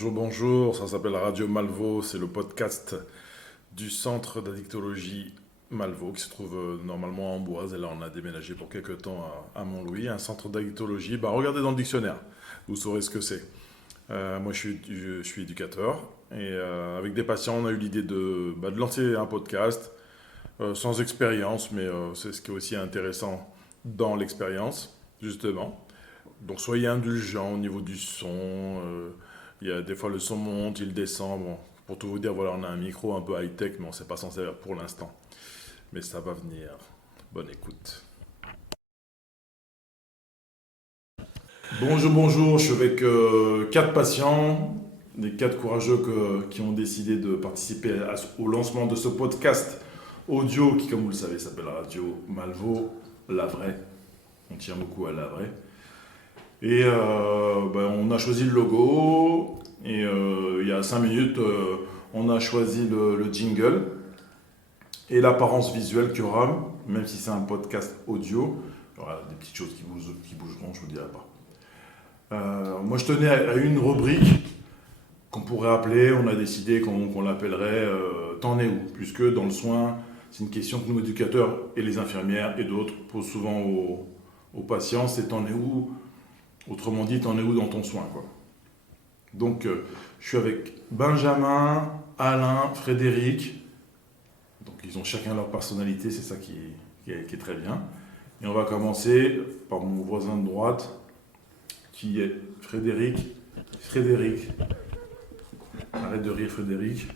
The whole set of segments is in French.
Bonjour, ça s'appelle Radio Malvo, c'est le podcast du centre d'addictologie Malvo qui se trouve normalement à Amboise et là on a déménagé pour quelques temps à Montlouis, un centre d'addictologie. Regardez dans le dictionnaire, vous saurez ce que c'est. Moi je suis éducateur et avec des patients on a eu l'idée de lancer un podcast sans expérience mais c'est ce qui est aussi intéressant dans l'expérience justement. Donc soyez indulgents au niveau du son. Il y a des fois le son monte, il descend. Bon, pour tout vous dire, voilà, on a un micro un peu high-tech, mais on ne sait pas s'en servir pour l'instant. Mais ça va venir. Bonne écoute. Bonjour, je suis avec 4 patients, des 4 courageux qui ont décidé de participer au lancement de ce podcast audio qui, comme vous le savez, s'appelle Radio Malvo, la vraie. On tient beaucoup à la vraie. Et on a choisi le logo et il y a 5 minutes, on a choisi le jingle et l'apparence visuelle qu'il y aura, même si c'est un podcast audio. Il y aura des petites choses qui bougeront, je ne vous dirai pas. Moi, je tenais à une rubrique qu'on pourrait appeler, on a décidé qu'on l'appellerait T'en es où ? Puisque dans le soin, c'est une question que nous, éducateurs et les infirmières et d'autres posent souvent aux patients, c'est T'en es où ? Autrement dit, t'en es où dans ton soin, quoi. Donc, je suis avec Benjamin, Alain, Frédéric. Donc, ils ont chacun leur personnalité, c'est ça qui est très bien. Et on va commencer par mon voisin de droite, qui est Frédéric. Frédéric, arrête de rire, Frédéric.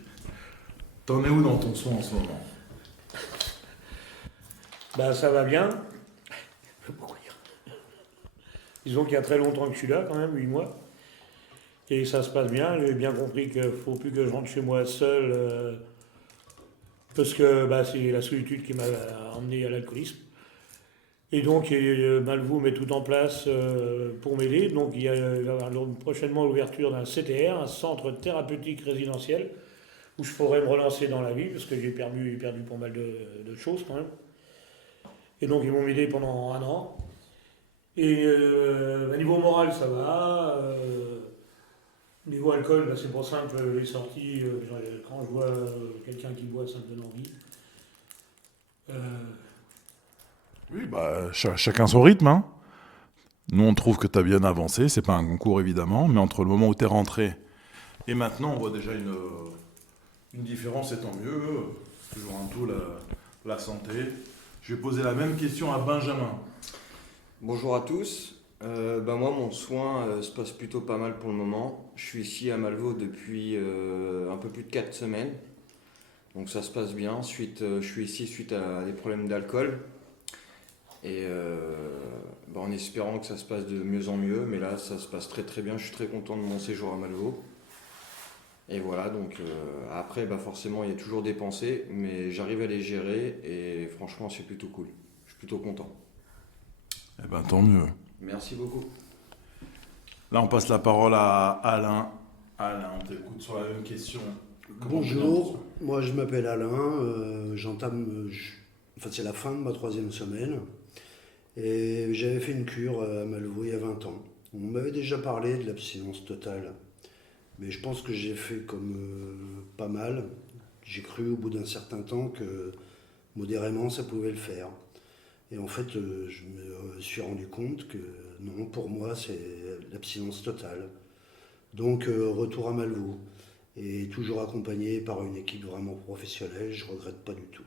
T'en es où dans ton soin en ce moment ? Ça va bien. Disons qu'il y a très longtemps que je suis là, quand même, 8 mois. Et ça se passe bien. J'ai bien compris qu'il ne faut plus que je rentre chez moi seul, parce que c'est la solitude qui m'a emmené à l'alcoolisme. Et donc, Malvo met tout en place pour m'aider. Donc, il va y avoir prochainement l'ouverture d'un CTR, un centre thérapeutique résidentiel, où je pourrais me relancer dans la vie, parce que j'ai perdu pas mal de choses, quand même. Et donc, ils vont m'aider pendant 1 an. Et niveau moral, ça va. Niveau alcool, c'est pour simple, les sorties, quand je vois quelqu'un qui boit, ça me donne envie. Oui, chacun son rythme, hein. Nous, on trouve que tu as bien avancé. C'est pas un concours, évidemment, mais entre le moment où tu es rentré et maintenant, on voit déjà une différence, et tant mieux. Toujours un tout, la santé. Je vais poser la même question à Benjamin. Bonjour à tous. Moi, mon soin se passe plutôt pas mal pour le moment. Je suis ici à Malvo depuis un peu plus de 4 semaines. Donc ça se passe bien. Je suis ici suite à des problèmes d'alcool. Et en espérant que ça se passe de mieux en mieux. Mais là, ça se passe très très bien. Je suis très content de mon séjour à Malvo. Et voilà, donc après, forcément, il y a toujours des pensées. Mais j'arrive à les gérer et franchement, c'est plutôt cool. Je suis plutôt content. Eh ben, tant mieux. Merci beaucoup. Là, on passe la parole à Alain. Alain, on t'écoute sur la même question. Bonjour, moi je m'appelle Alain, c'est la fin de ma 3e semaine et j'avais fait une cure à Malvo il y a 20 ans. On m'avait déjà parlé de l'abstinence totale, mais je pense que j'ai fait comme pas mal. J'ai cru au bout d'un certain temps que modérément ça pouvait le faire. Et en fait, je me suis rendu compte que non, pour moi c'est l'abstinence totale. Donc retour à Malvo. Et toujours accompagné par une équipe vraiment professionnelle, je ne regrette pas du tout.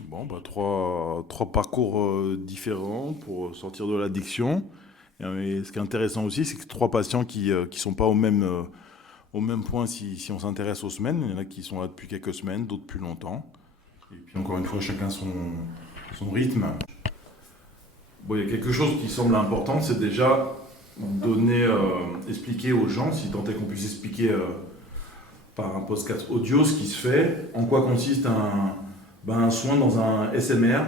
Bon, trois parcours différents pour sortir de l'addiction. Et ce qui est intéressant aussi, c'est que 3 patients qui ne sont pas au même point si on s'intéresse aux semaines. Il y en a qui sont là depuis quelques semaines, d'autres plus longtemps. Et puis encore une fois, chacun son rythme. Bon, il y a quelque chose qui semble important, c'est déjà expliquer aux gens, si tant est qu'on puisse expliquer par un podcast audio ce qui se fait, en quoi consiste un soin dans un SMR.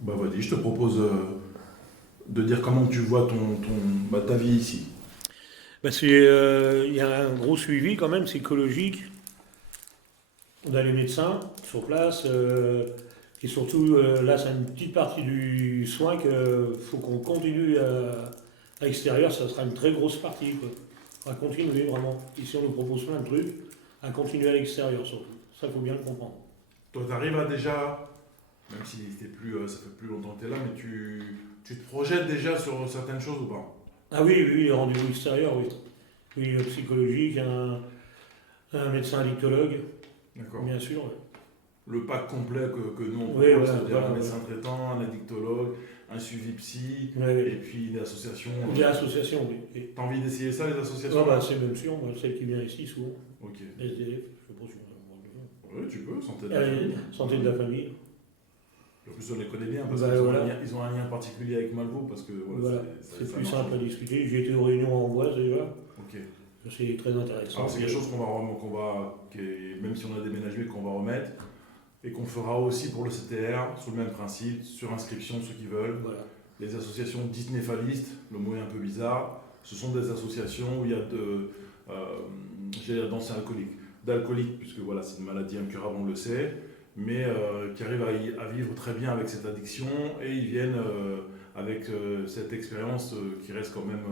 Vas-y, je te propose de dire comment tu vois ta vie ici. Il y a un gros suivi quand même psychologique. On a les médecins sur place. Et surtout, là, c'est une petite partie du soin qu'il faut qu'on continue à À l'extérieur, ça sera une très grosse partie, quoi. À continuer vraiment. Ici, on nous propose plein de trucs, à continuer à l'extérieur surtout. Ça, il faut bien le comprendre. Toi, tu arrives à déjà, même si ça fait plus longtemps que tu es là, mais tu te projettes déjà sur certaines choses ou pas? Ah oui, oui, oui, les rendez-vous extérieurs, oui. Oui, psychologique, un médecin addictologue, D'accord. bien sûr. Ouais. Le pack complet que nous on Oui, propose, voilà, c'est-à-dire voilà, un médecin traitant, un addictologue, un suivi psy, Ouais, et puis une association. des associations, oui. Et- T'as envie d'essayer ça, les associations? Ah bah, c'est même sûr, moi, celle qui vient ici souvent, Ok. SDF, je sais pas si on a Oui, tu peux, santé de la le famille. santé de la famille. En plus, on les connaît bien parce Bah, qu'ils voilà. ils ont un lien particulier avec Malvo parce que Voilà, c'est ça plus marche. simple à discuter. J'ai été aux réunions en Amboise déjà, Ok. c'est très intéressant. Alors, c'est quelque chose même si on a déménagé, qu'on va remettre et qu'on fera aussi pour le CTR, sous le même principe, sur inscription, ceux qui veulent. Voilà. Les associations dites néphalistes, le mot est un peu bizarre, ce sont des associations où il y a d'anciens d'alcooliques, puisque voilà, c'est une maladie incurable, on le sait, mais qui arrivent à vivre très bien avec cette addiction et ils viennent avec cette expérience qui reste quand même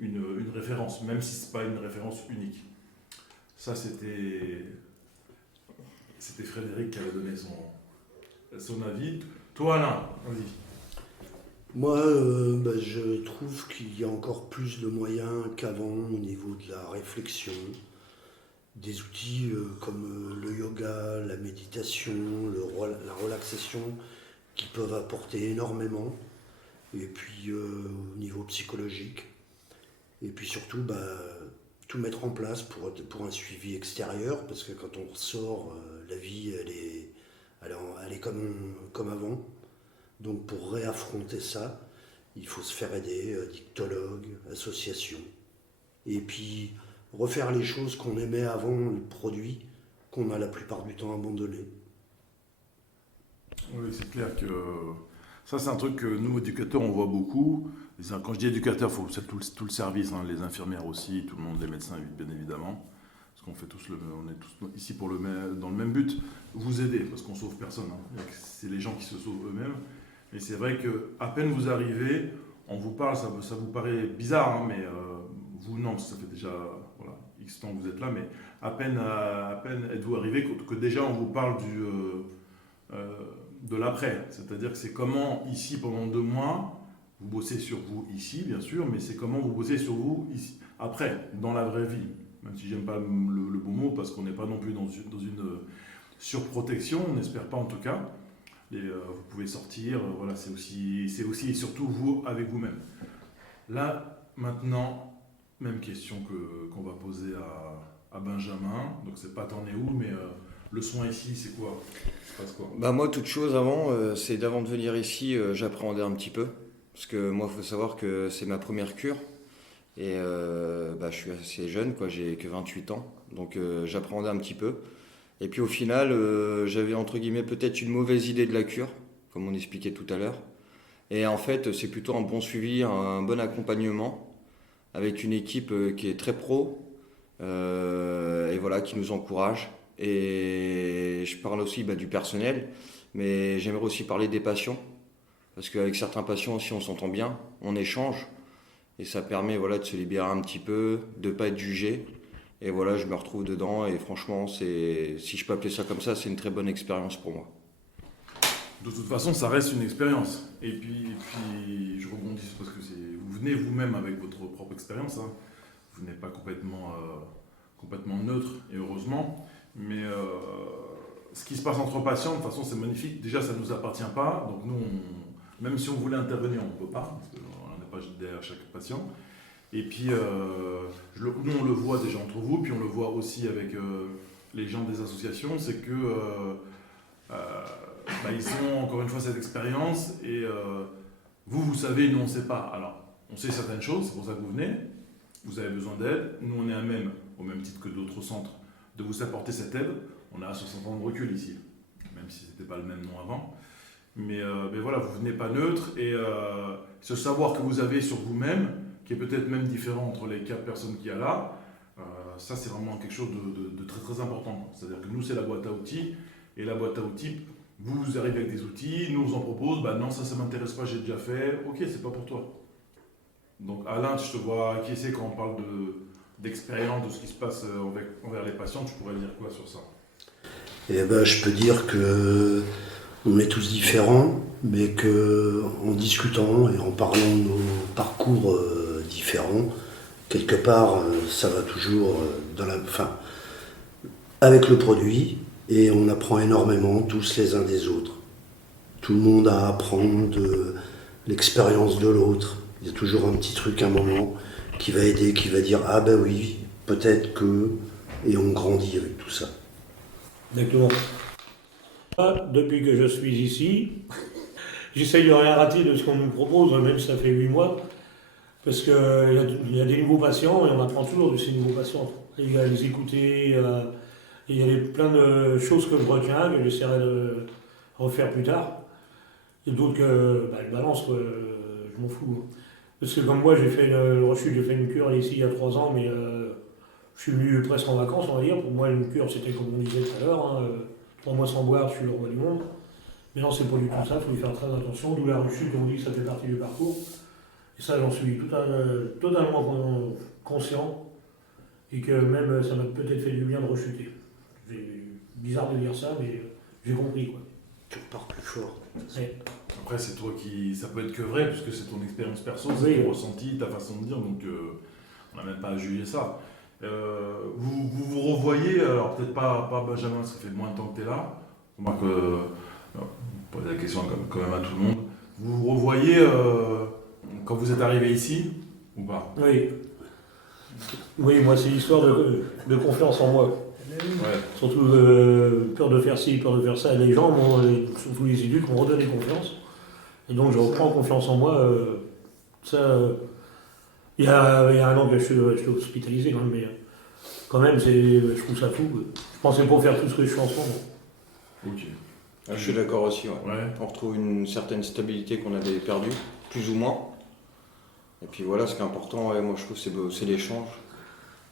une référence, même si ce n'est pas une référence unique. Ça, c'était Frédéric qui avait donné son avis. Toi, Alain, vas-y. Moi, je trouve qu'il y a encore plus de moyens qu'avant au niveau de la réflexion. Des outils comme le yoga, la méditation, la relaxation qui peuvent apporter énormément. Et puis au niveau psychologique. Et puis surtout, tout mettre en place pour un suivi extérieur, parce que quand on ressort, la vie, elle est comme avant. Donc pour réaffronter ça, il faut se faire aider, dictologue, association. Et puis refaire les choses qu'on aimait avant, le produit, qu'on a la plupart du temps abandonné. Oui, c'est clair que ça, c'est un truc que nous, éducateurs, on voit beaucoup. Quand je dis éducateurs, c'est tout le service, hein, les infirmières aussi, tout le monde, les médecins, bien évidemment. Parce qu'on fait on est tous ici dans le même but, vous aider, parce qu'on sauve personne. Hein. C'est les gens qui se sauvent eux-mêmes. Mais c'est vrai qu'à peine vous arrivez, on vous parle, ça vous paraît bizarre, hein, mais vous, non, ça fait déjà X temps que vous êtes là, mais à peine êtes-vous arrivé que déjà on vous parle de l'après. C'est-à-dire que c'est comment, ici, pendant 2 mois, vous bossez sur vous ici, bien sûr, mais c'est comment vous bossez sur vous ici, après, dans la vraie vie. Même si j'aime pas le bon mot, parce qu'on n'est pas non plus dans une surprotection, on n'espère pas en tout cas. Vous pouvez sortir, voilà, c'est aussi et surtout vous avec vous-même. Là, maintenant, même question qu'on va poser à Benjamin. Donc c'est pas t'en es où, mais le soin ici, c'est quoi? Il se passe quoi? Moi, toute chose avant, c'est d'avant de venir ici, j'appréhendais un petit peu. Parce que moi, il faut savoir que c'est ma première cure. Et je suis assez jeune, quoi, j'ai que 28 ans. Donc j'appréhendais un petit peu. Et puis au final, j'avais entre guillemets peut-être une mauvaise idée de la cure, comme on expliquait tout à l'heure. Et en fait, c'est plutôt un bon suivi, un bon accompagnement, avec une équipe qui est très pro, et voilà, qui nous encourage. Et je parle aussi du personnel, mais j'aimerais aussi parler des patients, parce qu'avec certains patients aussi on s'entend bien, on échange, et ça permet de se libérer un petit peu, de ne pas être jugé. Et voilà, je me retrouve dedans et franchement, si je peux appeler ça comme ça, c'est une très bonne expérience pour moi. De toute façon, ça reste une expérience. Et puis je rebondis parce que vous venez vous-même avec votre propre expérience. Hein. Vous n'êtes pas complètement neutre, et heureusement. Mais ce qui se passe entre patients, de toute façon, c'est magnifique. Déjà, ça ne nous appartient pas. Donc nous, même si on voulait intervenir, on ne peut pas, parce qu'on n'est pas derrière chaque patient. Et puis, nous, on le voit déjà entre vous, puis on le voit aussi avec les gens des associations, c'est que ils ont encore une fois cette expérience, et vous savez, nous, on ne sait pas. Alors, on sait certaines choses, c'est pour ça que vous venez, vous avez besoin d'aide, nous, on est à même, au même titre que d'autres centres, de vous apporter cette aide. On a 60 ans de recul ici, même si ce n'était pas le même nom avant. Mais voilà, vous venez pas neutre, et ce savoir que vous avez sur vous-même, qui est peut-être même différent entre les 4 personnes qu'il y a là, ça c'est vraiment quelque chose de très très important. C'est-à-dire que nous c'est la boîte à outils, et la boîte à outils, vous arrivez avec des outils, nous on en propose, non ça m'intéresse pas, j'ai déjà fait, ok c'est pas pour toi. Donc Alain, je te vois acquiescer quand on parle d'expérience, de ce qui se passe envers les patients. Tu pourrais dire quoi sur ça? Et ben, je peux dire que on est tous différents, mais que en discutant et en parlant de nos parcours différents, quelque part, ça va toujours avec le produit, et on apprend énormément tous les uns des autres. Tout le monde a à apprendre de l'expérience de l'autre. Il y a toujours un petit truc, un moment, qui va aider, qui va dire ah ben oui, peut-être que, et on grandit avec tout ça. Exactement. Depuis que je suis ici, j'essaye de rien rater de ce qu'on nous propose, même si ça fait 8 mois, parce qu'il y a des nouveaux patients et on apprend toujours de ces nouveaux patients. Il y a les écouter, il y a plein de choses que je retiens, que j'essaierai de refaire plus tard. Et d'autres que ils balancent, quoi, je m'en fous. Parce que comme moi, j'ai fait une cure ici il y a 3 ans, mais je suis venu presque en vacances, on va dire. Pour moi, une cure, c'était comme on disait tout à l'heure, 3 mois sans boire, je suis le roi du monde. Mais non, c'est pas du tout ça, il faut y faire très attention. D'où la rechute, on dit que ça fait partie du parcours. Et ça, j'en suis totalement conscient. Et que même, ça m'a peut-être fait du bien de rechuter. C'est bizarre de dire ça, mais j'ai compris, quoi. Tu repars plus fort. Ouais. Après, c'est toi qui. Ça peut être que vrai, puisque c'est ton expérience perso, c'est Oui. ton ressenti, ta façon de dire, donc on n'a même pas à juger ça. Vous revoyez, alors peut-être pas Benjamin, parce que ça fait moins de temps que tu es là. Remarque, poser la question quand même à tout le monde. Vous vous revoyez quand vous êtes arrivé ici, ou pas? Oui. Oui, moi, c'est l'histoire de confiance en moi. Ouais. Surtout peur de faire ci, peur de faire ça. Les gens, surtout les éduques, m'ont redonné confiance. Et donc, je reprends confiance en moi. Il y a 1 an que je suis hospitalisé quand même, mais quand même, je trouve ça fou. Je pensais pas faire tout ce que je fais en ce moment. Ok. Ah, je suis d'accord aussi, ouais. Ouais. On retrouve une certaine stabilité qu'on avait perdue, plus ou moins. Et puis voilà, ce qui est important, ouais, moi je trouve, c'est l'échange.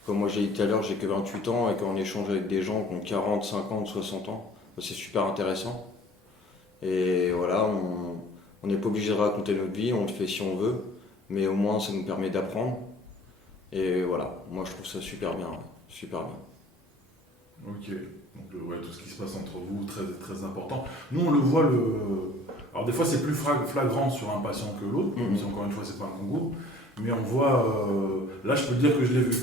Comme moi j'ai dit tout à l'heure, j'ai que 28 ans, et quand on échange avec des gens qui ont 40, 50, 60 ans, c'est super intéressant. Et voilà, on n'est pas obligé de raconter notre vie, on le fait si on veut, mais au moins ça nous permet d'apprendre. Et voilà, moi je trouve ça super bien, ouais. Super bien. Ok. Donc, ouais, tout ce qui se passe entre vous, très, très important. Nous, on le voit, alors des fois, c'est plus flagrant sur un patient que l'autre, même si encore une fois, c'est pas un concours. Mais on voit, là, je peux te dire que je l'ai vu.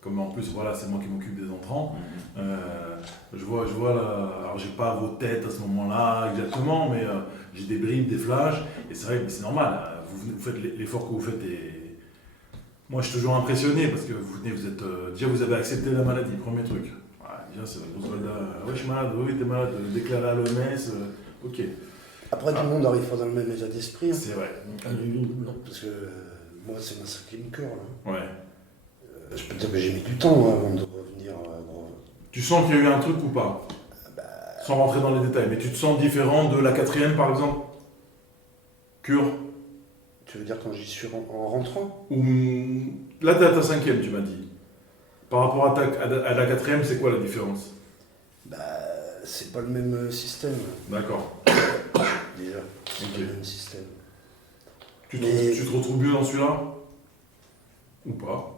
Comme en plus, voilà, c'est moi qui m'occupe des entrants. Je vois là, alors j'ai pas vos têtes à ce moment-là exactement, mais j'ai des bribes, des flashs, et c'est vrai que c'est normal. Vous faites l'effort que vous faites, et moi, je suis toujours impressionné parce que vous venez, déjà, vous avez accepté la maladie, premier truc. Déjà, c'est la grosse valda. Ouais, je suis malade, oui, t'es malade, déclaré à l'OMS, ok. Après, tout le monde n'arrive pas dans le même état d'esprit. Hein. C'est vrai. Parce que moi, c'est ma 5e cure. Là. Ouais. Je peux te dire que j'ai mis du temps avant de revenir. Tu sens qu'il y a eu un truc ou pas? Sans rentrer dans les détails, mais tu te sens différent de la 4e par exemple? Cure? Tu veux dire quand j'y suis en rentrant? Ou là, t'es à ta 5e, tu m'as dit. Par rapport à la 4e, c'est quoi la différence? C'est pas le même système. D'accord. Déjà, c'est Ok. pas le même système. Tu te retrouves mieux dans celui-là? Ou pas?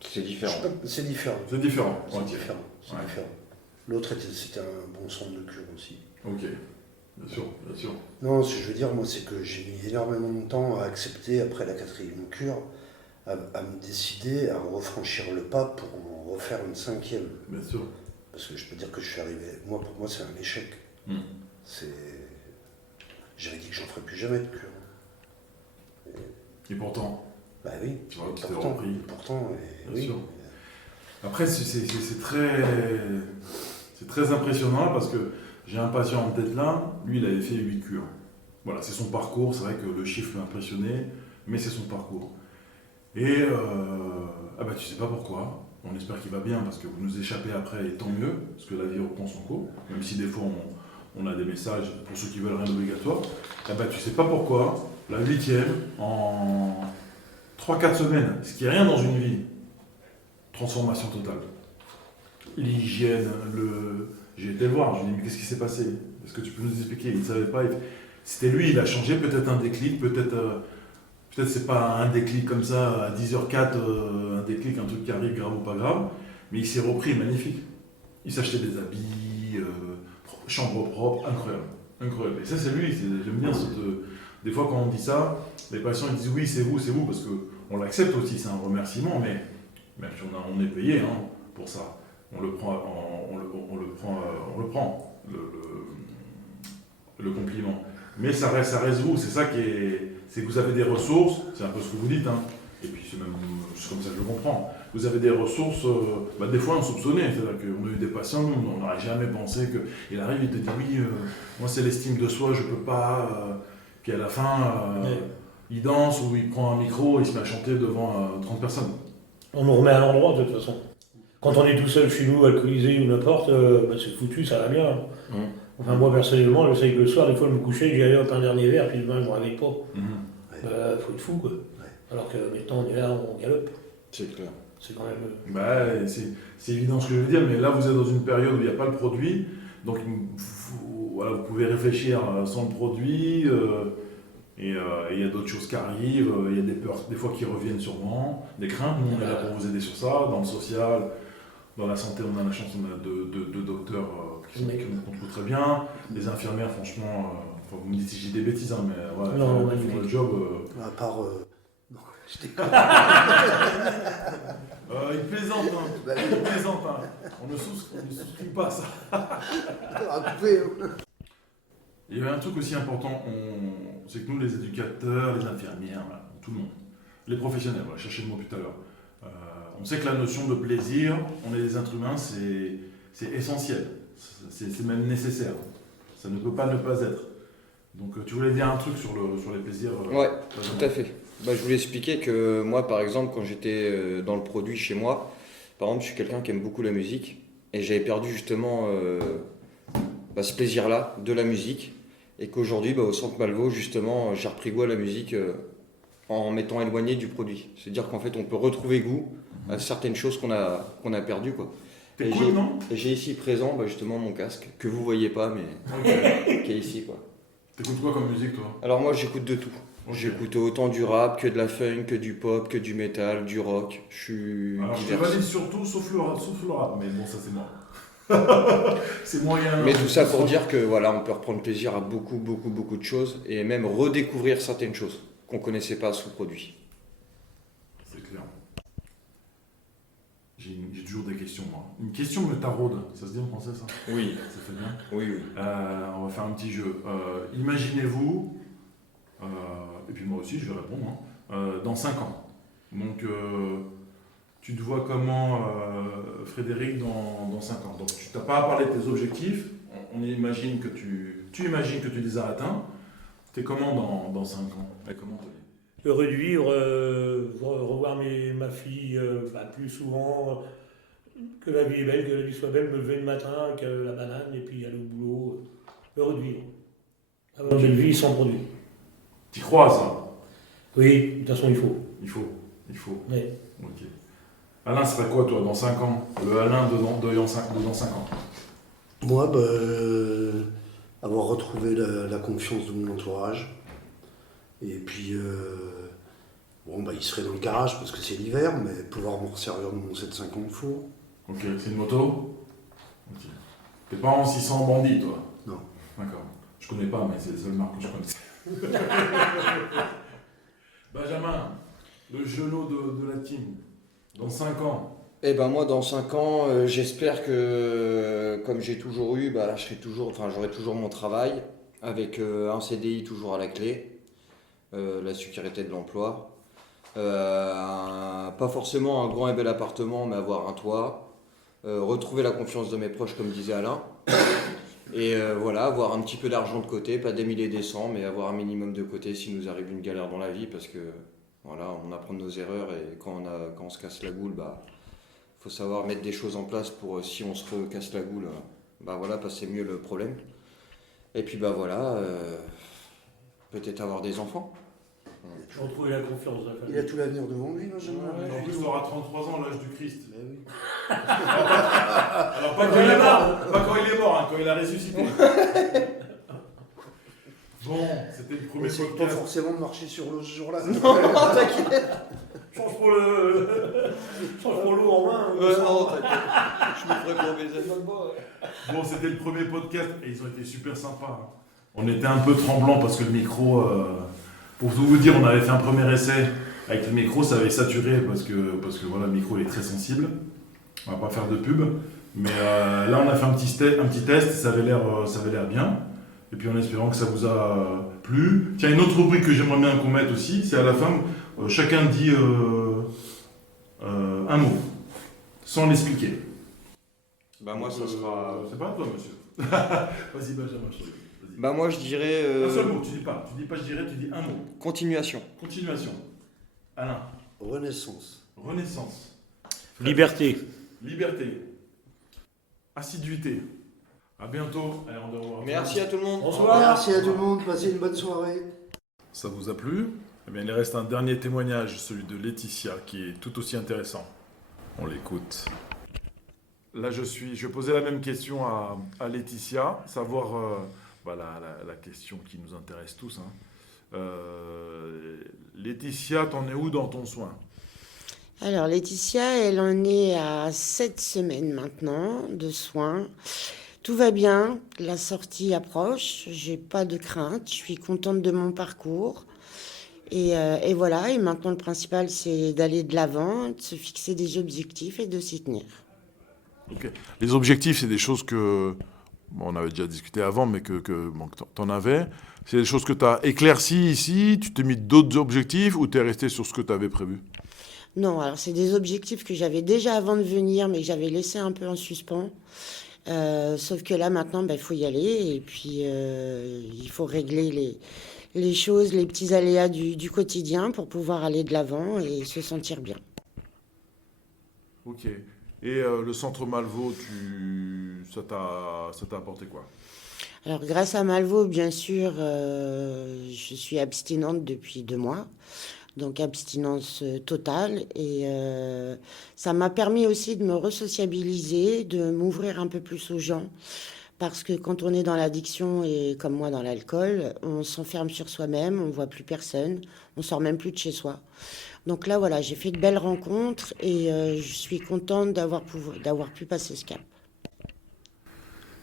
C'est différent. C'est différent. C'est différent. C'est Ok. différent. C'est Ouais. différent. L'autre, c'était un bon centre de cure aussi. Ok. Bien sûr, bien sûr. Non, ce que je veux dire, moi, c'est que j'ai mis énormément de temps à accepter, après la 4e cure, à me décider à refranchir le pas pour en refaire une 5e. Bien sûr. Parce que je peux dire que je suis arrivé. Pour moi, c'est un échec. J'avais dit que j'en ferais plus jamais de cure. Et pourtant, Bah oui. tu vois, tu t'es repris. Pourtant, Bien oui. sûr. Après, c'est très impressionnant parce que j'ai un patient en tête là, lui il avait fait 8 cures. Voilà, c'est son parcours, c'est vrai que le chiffre m'a impressionné, mais c'est son parcours. Et tu sais pas pourquoi, on espère qu'il va bien parce que vous nous échappez après et tant mieux, parce que la vie reprend son cours, même si des fois on a des messages pour ceux qui veulent rien d'obligatoire. Tu sais pas pourquoi, la 8e, en 3-4 semaines, ce qui est rien dans une vie, transformation totale. L'hygiène, j'ai été le voir, je lui ai dit mais qu'est-ce qui s'est passé? Est-ce que tu peux nous expliquer? Il ne savait pas. C'était lui, il a changé, peut-être un déclic, peut-être c'est pas un déclic comme ça à 10h04, un déclic, un truc qui arrive grave ou pas grave, mais il s'est repris, magnifique. Il s'achetait des habits, chambre propre, incroyable. Incroyable. Et ça, c'est lui, j'aime bien des fois quand on dit ça, les patients ils disent oui, c'est vous, parce qu'on l'accepte aussi, c'est un remerciement, mais même si on est payé pour ça, on le prend, le compliment. Mais ça reste vous, c'est ça c'est que vous avez des ressources, c'est un peu ce que vous dites, et puis c'est comme ça que je le comprends. Vous avez des ressources, des fois insoupçonnées, c'est-à-dire qu'on a eu des patients, nous, on n'aurait jamais pensé qu'il arrive, il te dit oui, moi c'est l'estime de soi, je peux pas, puis à la fin, il danse ou il prend un micro, il se met à chanter devant 30 personnes. On nous remet à l'endroit de toute façon. Quand on est tout seul chez nous, alcoolisé ou n'importe, c'est foutu, ça va bien. Enfin, moi personnellement, je sais que le soir, des fois, je me couchais, j'y allais un dernier verre, puis demain, je ne me réveille pas. Faut être fou, quoi. Ouais. Alors que maintenant, on est là, on galope. C'est clair. C'est quand même. C'est évident ce que je veux dire, mais là, vous êtes dans une période où il n'y a pas le produit, donc vous pouvez réfléchir sans le produit, et il y a d'autres choses qui arrivent, il y a des peurs, des fois qui reviennent sûrement, des craintes. Nous, on est là pour vous aider sur ça, dans le social. Dans la santé, on a la chance, on a deux docteurs qui nous contrôlent très bien. Les infirmières, franchement, vous me dites si j'ai des bêtises, mais ils font le job. À part. Non, je déconne. Il plaisante, il plaisante. On ne souscrit pas à ça. Il y avait un truc aussi important, c'est que nous, les éducateurs, les infirmières, tout le monde, les professionnels, cherchez le mot tout à l'heure. On sait que la notion de plaisir, on est des êtres humains, c'est essentiel, c'est même nécessaire. Ça ne peut pas ne pas être. Donc tu voulais dire un truc sur les plaisirs Ouais, tout à fait. Je voulais expliquer que moi, par exemple, quand j'étais dans le produit chez moi, par exemple, je suis quelqu'un qui aime beaucoup la musique, et j'avais perdu justement ce plaisir-là de la musique, et qu'aujourd'hui, au Centre Malvaux, justement, j'ai repris goût à la musique en m'étant éloigné du produit. C'est-à-dire qu'en fait, on peut retrouver goût à certaines choses qu'on a perdues, quoi. T'es cool, non ? Et j'ai ici présent justement mon casque, que vous voyez pas, mais qui est ici, quoi. T'écoutes quoi comme musique, toi ? Alors moi, j'écoute de tout. Okay. J'écoute autant du rap que de la funk, que du pop, que du métal, du rock. Je suis alors, divers. Je te valide surtout, sauf le rap, mais bon, ça c'est moi. C'est moyen. Mais tout ça pour dire que voilà, on peut reprendre plaisir à beaucoup de choses et même redécouvrir certaines choses qu'on connaissait pas sous produit. C'est clair. J'ai toujours des questions, moi. Une question me taraude. Ça se dit en français, ça ? Oui. Ça fait bien ? Oui. On va faire un petit jeu. Imaginez-vous, et puis moi aussi je vais répondre, dans 5 ans. Donc, tu te vois comment, Frédéric, dans 5 ans ? Donc, tu n'as pas à parler de tes objectifs. On imagine que tu imagines que tu les as atteints. Tu es comment dans 5 ans ? Et comment te Heureux de vivre, revoir ma fille plus souvent, que la vie est belle, que la vie soit belle, me lever le matin avec la banane et puis aller au boulot. Heureux de vivre. Avoir une vie sans produit. T'y crois, ça ? Oui, de toute façon, il faut. Il faut. Oui. Ok. Alain serait quoi, toi, dans 5 ans ? Le Alain de dans 5 ans. Moi, avoir retrouvé la confiance de mon entourage. Et puis, il serait dans le garage parce que c'est l'hiver, mais pouvoir me resservir de mon 750 four. Ok, c'est une moto ? Ok. T'es pas en 600 bandit, toi ? Non. D'accord. Je connais pas, mais c'est la seule marque que je connais. Benjamin, le genou de la team, dans 5 ans. Moi, dans 5 ans, j'espère que, comme j'ai toujours eu, j'aurai toujours mon travail, avec un CDI toujours à la clé. La sécurité de l'emploi, pas forcément un grand et bel appartement, mais avoir un toit, retrouver la confiance de mes proches comme disait Alain, et avoir un petit peu d'argent de côté, pas des milliers et des cents, mais avoir un minimum de côté si nous arrive une galère dans la vie, parce que on apprend de nos erreurs, et quand on se casse la goule, faut savoir mettre des choses en place pour si on se recasse la goule, passer mieux le problème. Et puis peut-être avoir des enfants. Retrouver la confiance de la famille. Il a tout l'avenir devant lui, Benjamin. En plus, tu auras 33 ans, l'âge du Christ. Oui. Alors, pas quand il est mort, quand il a ressuscité. Bon, c'était le premier Essaye pas podcast. forcément de marcher sur l'eau ce jour-là. Change pour l'eau en main. Non, t'inquiète. Je me ferai pour baiser. Bon, c'était le premier podcast et ils ont été super sympas. Hein. On était un peu tremblants parce que le micro, pour tout vous dire, on avait fait un premier essai avec le micro, ça avait saturé parce que voilà, le micro est très sensible. On va pas faire de pub, mais là on a fait un petit test, ça avait l'air bien. Et puis en espérant que ça vous a plu. Tiens, une autre rubrique que j'aimerais bien qu'on mette aussi, c'est à la fin, chacun dit un mot, sans l'expliquer. Bah moi ça sera... C'est pas à toi, monsieur. Vas-y, Benjamin, je te prie. Vas-y. Bah moi je dirais... Un seul mot, tu dis pas je dirais, tu dis un mot. Continuation. Continuation. Alain. Renaissance. Renaissance. Liberté. Liberté. Assiduité. À bientôt. Allez, on revoir. Merci à tout le monde. Bonsoir. Merci à tout le monde, passez une bonne soirée. Ça vous a plu? Eh bien, il reste un dernier témoignage, celui de Laetitia, qui est tout aussi intéressant. On l'écoute. Là, je posais la même question à Laetitia, savoir la question qui nous intéresse tous. Hein. Laetitia, t'en es où dans ton soin? Alors, Laetitia, elle en est à 7 semaines maintenant de soins. Tout va bien, la sortie approche, j'ai pas de crainte, je suis contente de mon parcours. Et voilà, et maintenant le principal c'est d'aller de l'avant, de se fixer des objectifs et de s'y tenir. Ok. Les objectifs, c'est des choses que on avait déjà discuté avant, mais que t'en avais. C'est des choses que tu as éclaircies ici, tu t'es mis d'autres objectifs ou tu es resté sur ce que tu avais prévu? Non, alors c'est des objectifs que j'avais déjà avant de venir, mais que j'avais laissé un peu en suspens. Sauf que là maintenant, il faut y aller et puis il faut régler les choses, les petits aléas du quotidien pour pouvoir aller de l'avant et se sentir bien. Ok. Et le centre Malvaux, ça t'a apporté quoi? Alors grâce à Malvaux, bien sûr, je suis abstinente depuis 2 mois. Donc abstinence totale et ça m'a permis aussi de me resociabiliser, de m'ouvrir un peu plus aux gens parce que quand on est dans l'addiction et comme moi dans l'alcool, on s'enferme sur soi-même, on voit plus personne, on sort même plus de chez soi. Donc là voilà, j'ai fait de belles rencontres et je suis contente d'avoir pu passer ce cap.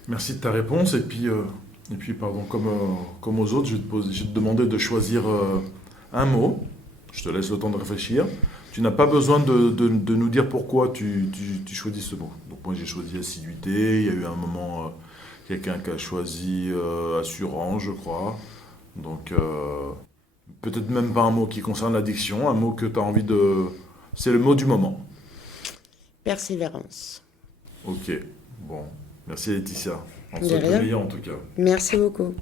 Merci de ta réponse. Et puis pardon, comme aux autres, je vais te demander de choisir un mot. Je te laisse le temps de réfléchir. Tu n'as pas besoin de nous dire pourquoi tu choisis ce mot. Donc moi j'ai choisi assiduité. Il y a eu un moment quelqu'un qui a choisi assurance, je crois. Donc peut-être même pas un mot qui concerne l'addiction, un mot que tu as envie de... C'est le mot du moment. Persévérance. Ok, bon. Merci Laetitia. On te De souhaite le rien. meilleur en tout cas. Merci beaucoup.